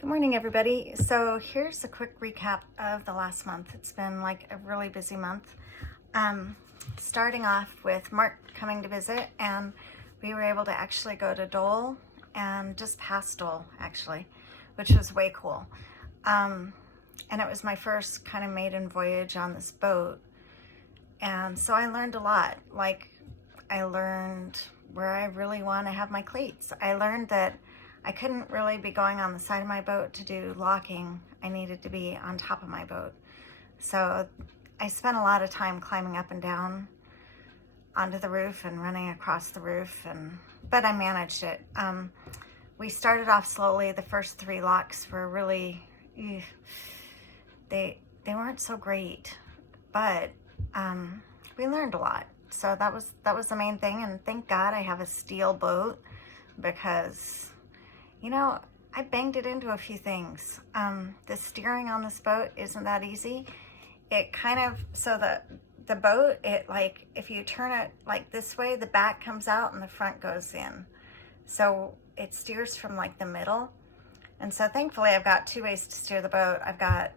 Good morning, everybody. So here's a quick recap of the last month. It's been like a really busy month. Starting off with Mark coming to visit, and we were able to actually go to Dole and just past Dole, actually, which was way cool. And it was my first kind of maiden voyage on this boat. And so I learned a lot. Like, I learned where I really want to have my cleats. I learned that I couldn't really be going on the side of my boat to do locking. I needed to be on top of my boat. So I spent a lot of time climbing up and down onto the roof and running across the roof, but I managed it. We started off slowly. The first 3 locks were really, they weren't so great, but we learned a lot. So that was the main thing, and thank God I have a steel boat, because I banged it into a few things. The steering on this boat isn't that easy. It kind of, so the boat, if you turn it like this way, the back comes out and the front goes in. So it steers from like the middle. And so thankfully I've got 2 ways to steer the boat. I've got,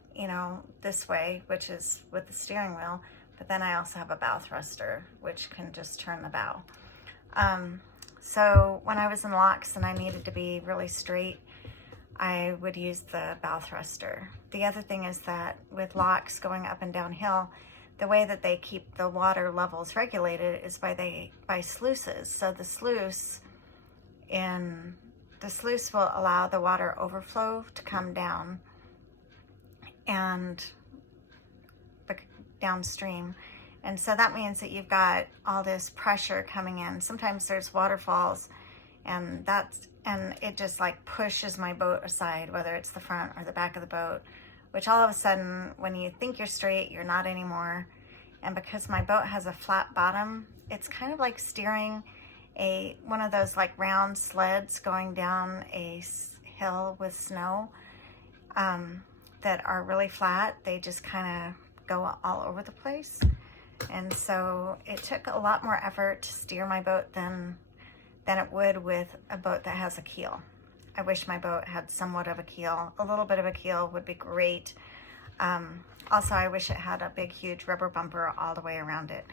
this way, which is with the steering wheel, but then I also have a bow thruster, which can just turn the bow. So when I was in locks and I needed to be really straight, I would use the bow thruster. The other thing is that with locks going up and downhill, the way that they keep the water levels regulated is by sluices. So the sluice will allow the water overflow to come down and downstream. And so that means that you've got all this pressure coming in. Sometimes there's waterfalls, and it just like pushes my boat aside, whether it's the front or the back of the boat, which all of a sudden, when you think you're straight, you're not anymore. And because my boat has a flat bottom, it's kind of like steering one of those like round sleds going down a hill with snow that are really flat. They just kind of go all over the place. And so it took a lot more effort to steer my boat than it would with a boat that has a keel. I wish my boat had somewhat of a keel. A little bit of a keel would be great. Also, I wish it had a big, huge rubber bumper all the way around it.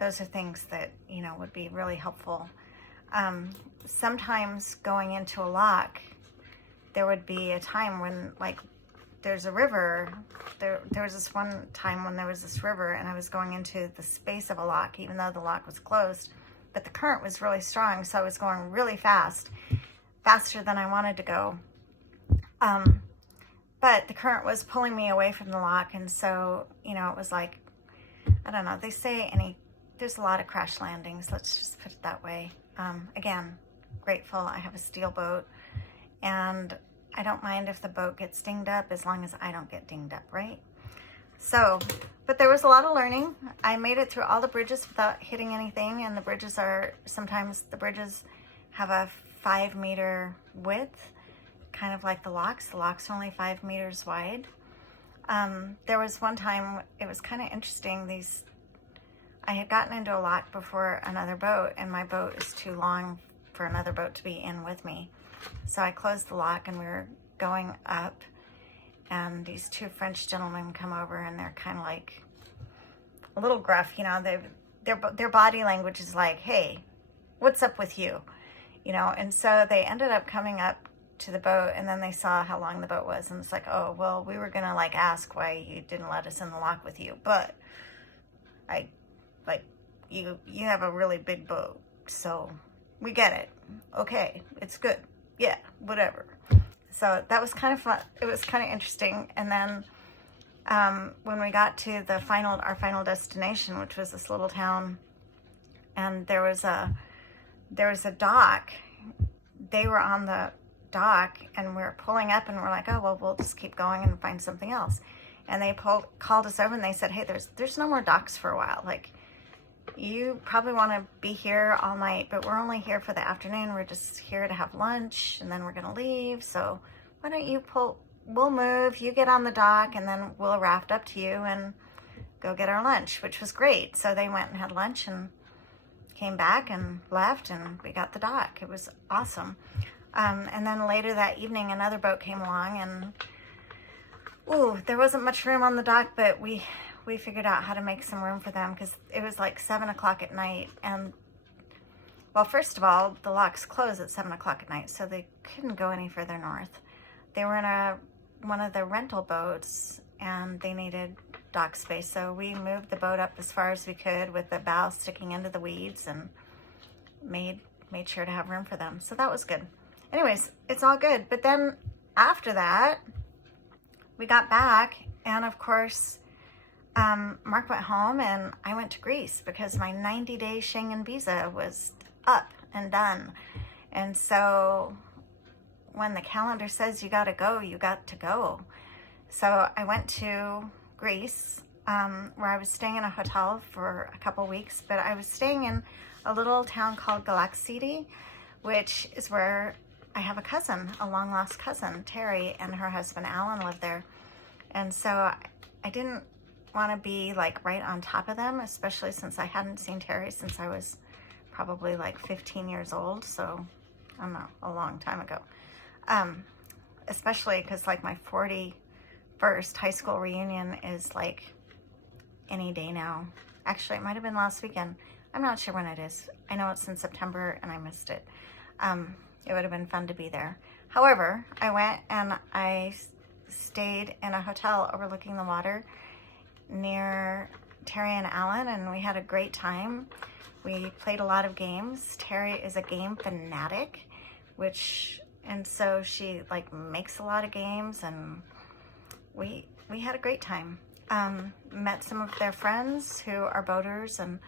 Those are things that, would be really helpful. Sometimes going into a lock, there would be a time when, like, there's a river. There was this one time when there was this river, and I was going into the space of a lock, even though the lock was closed, but the current was really strong, so I was going really fast, faster than I wanted to go. But the current was pulling me away from the lock, and so, it was like, I don't know, they say there's a lot of crash landings, let's just put it that way. Again, grateful I have a steel boat, and I don't mind if the boat gets dinged up as long as I don't get dinged up, right? So, but there was a lot of learning. I made it through all the bridges without hitting anything, and sometimes the bridges have a 5-meter width, kind of like the locks. The locks are only 5 meters wide. There was one time, it was kind of interesting, I had gotten into a lock before another boat, and my boat is too long for another boat to be in with me. So I closed the lock, and we were going up, and these 2 French gentlemen come over, and they're kind of like a little gruff, their body language is like, hey, what's up with you? And so they ended up coming up to the boat, and then they saw how long the boat was, and it's like, oh, well, we were gonna like ask why you didn't let us in the lock with you, but you have a really big boat, so we get it. Okay, it's good. Yeah, whatever. So that was kind of fun. It was kind of interesting. And then when we got to our final destination, which was this little town, and there was a dock. They were on the dock, and we were pulling up, and we're like, oh, well, we'll just keep going and find something else. And they called us over, and they said, hey, there's no more docks for a while. Like, you probably want to be here all night, but we're only here for the afternoon. We're just here to have lunch, and then we're going to leave. So why don't we'll move, you get on the dock, and then we'll raft up to you and go get our lunch, which was great. So they went and had lunch and came back and left, and we got the dock. It was awesome. And then later that evening, another boat came along, and ooh, there wasn't much room on the dock, but we figured out how to make some room for them, because it was like 7 o'clock at night. And well, first of all, the locks close at 7 o'clock at night, so they couldn't go any further north. They were in one of the rental boats, and they needed dock space, so we moved the boat up as far as we could with the bow sticking into the weeds, and made sure to have room for them. So that was good. Anyways, it's all good. But then after that, we got back, and of course, Mark went home and I went to Greece because my 90-day Schengen visa was up and done. And so when the calendar says you got to go, you got to go. So I went to Greece, where I was staying in a hotel for a couple weeks, but I was staying in a little town called Galaxidi, which is where I have a cousin, a long-lost cousin, Terry, and her husband, Alan, live there. And so I didn't want to be like right on top of them, especially since I hadn't seen Terry since I was probably like 15 years old. So I don't know, a long time ago. Especially because like my 41st high school reunion is like any day now. Actually, it might have been last weekend. I'm not sure when it is. I know it's in September and I missed it. It would have been fun to be there. However, I went and I stayed in a hotel overlooking the water near Terry and Alan, and we had a great time. We played a lot of games. Terry is a game fanatic, and so she like makes a lot of games, and we had a great time. Met some of their friends who are boaters and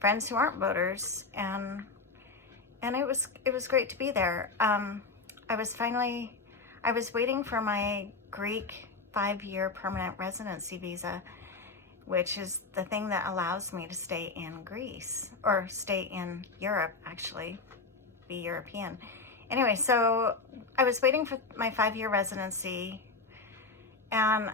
friends who aren't boaters, and it was great to be there. I was waiting for my Greek 5-year permanent residency visa, which is the thing that allows me to stay in Greece, or stay in Europe, actually, be European. Anyway, so I was waiting for my 5-year residency, and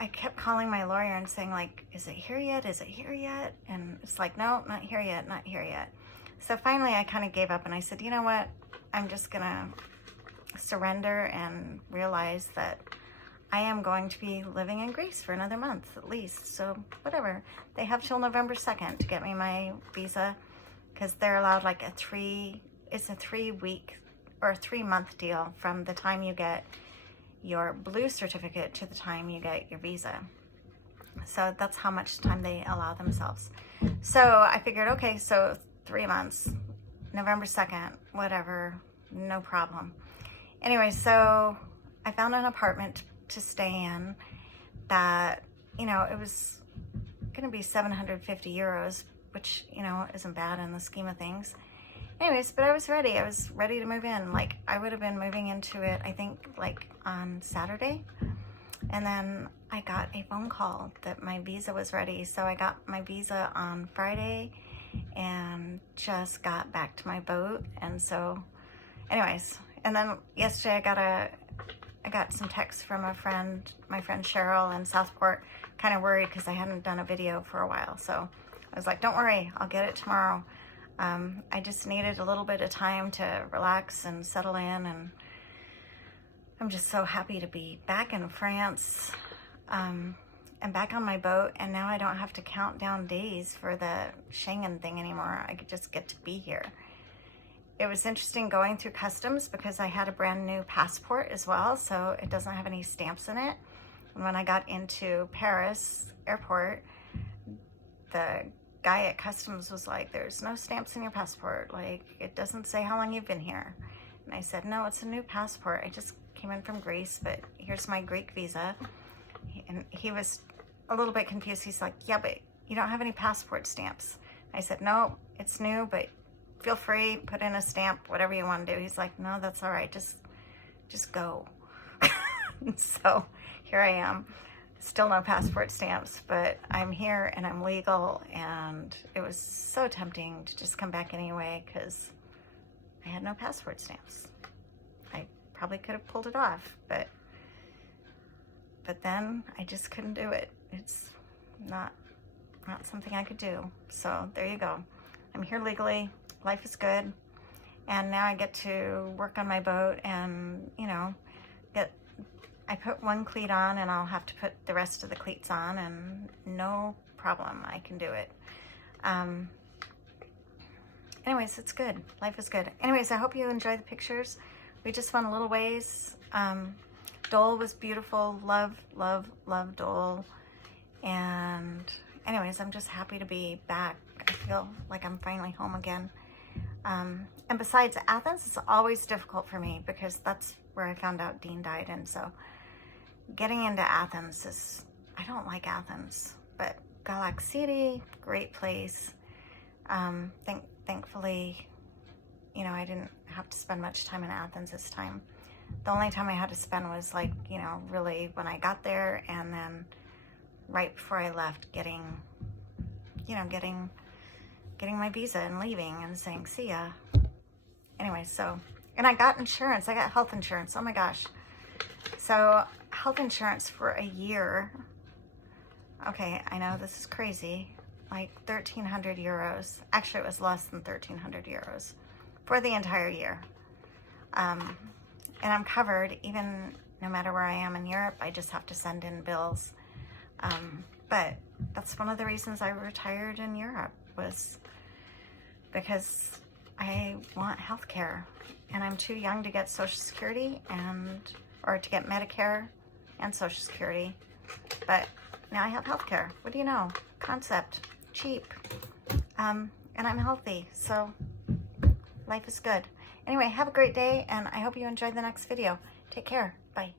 I kept calling my lawyer and saying, like, is it here yet? Is it here yet? And it's like, no, not here yet, not here yet. So finally I kind of gave up, and I said, you know what? I'm just gonna surrender and realize that I am going to be living in Greece for another month at least. So whatever. They have till November 2nd to get me my visa, because they're allowed like it's a 3-week or a 3-month deal from the time you get your blue certificate to the time you get your visa. So that's how much time they allow themselves. So I figured, okay, so 3 months, November 2nd, whatever, no problem. Anyway, so I found an apartment to stay in that, you know, it was going to be 750 euros, which, you know, isn't bad in the scheme of things. Anyways, but I was ready. I was ready to move in. Like, I would have been moving into it, I think, like on Saturday. And then I got a phone call that my visa was ready. So I got my visa on Friday and just got back to my boat. And so, anyways, and then yesterday I got some texts from my friend Cheryl in Southport, kind of worried because I hadn't done a video for a while. So I was like, don't worry, I'll get it tomorrow. I just needed a little bit of time to relax and settle in, and I'm just so happy to be back in France, and back on my boat, and now I don't have to count down days for the Schengen thing anymore. I could just get to be here. It was interesting going through customs because I had a brand new passport as well, so it doesn't have any stamps in it. And when I got into Paris airport, the guy at customs was like, there's no stamps in your passport. Like, it doesn't say how long you've been here. And I said, no, it's a new passport. I just came in from Greece, but here's my Greek visa. And he was a little bit confused. He's like, yeah, but you don't have any passport stamps. I said, no, it's new, but feel free, put in a stamp, whatever you want to do. He's like, no, that's all right. Just go. So here I am. Still no passport stamps, but I'm here and I'm legal, and it was so tempting to just come back anyway because I had no passport stamps. I probably could have pulled it off, but then I just couldn't do it. It's not something I could do. So there you go. I'm here legally. Life is good. And now I get to work on my boat and, you know, I put one cleat on and I'll have to put the rest of the cleats on, and no problem, I can do it. Anyways, it's good. Life is good. Anyways, I hope you enjoy the pictures. We just went a little ways. Dole was beautiful. Love, love, love Dole. And anyways, I'm just happy to be back. I feel like I'm finally home again. And besides, Athens is always difficult for me because that's where I found out Dean died. And so getting into Athens is, I don't like Athens, but Galax City, great place. Thankfully, you know, I didn't have to spend much time in Athens this time. The only time I had to spend was like, you know, really when I got there, and then right before I left, getting my visa and leaving and saying, see ya. Anyway, so, and I got insurance. I got health insurance. Oh my gosh. So health insurance for a year. Okay, I know this is crazy. Like 1,300 euros. Actually, it was less than 1,300 euros for the entire year. And I'm covered even no matter where I am in Europe. I just have to send in bills. But that's one of the reasons I retired in Europe, was because I want health care, and I'm too young to get Social Security or to get Medicare and Social Security. But now I have health care. What do you know? Concept. Cheap. And I'm healthy, so life is good. Anyway, have a great day, and I hope you enjoyed the next video. Take care. Bye.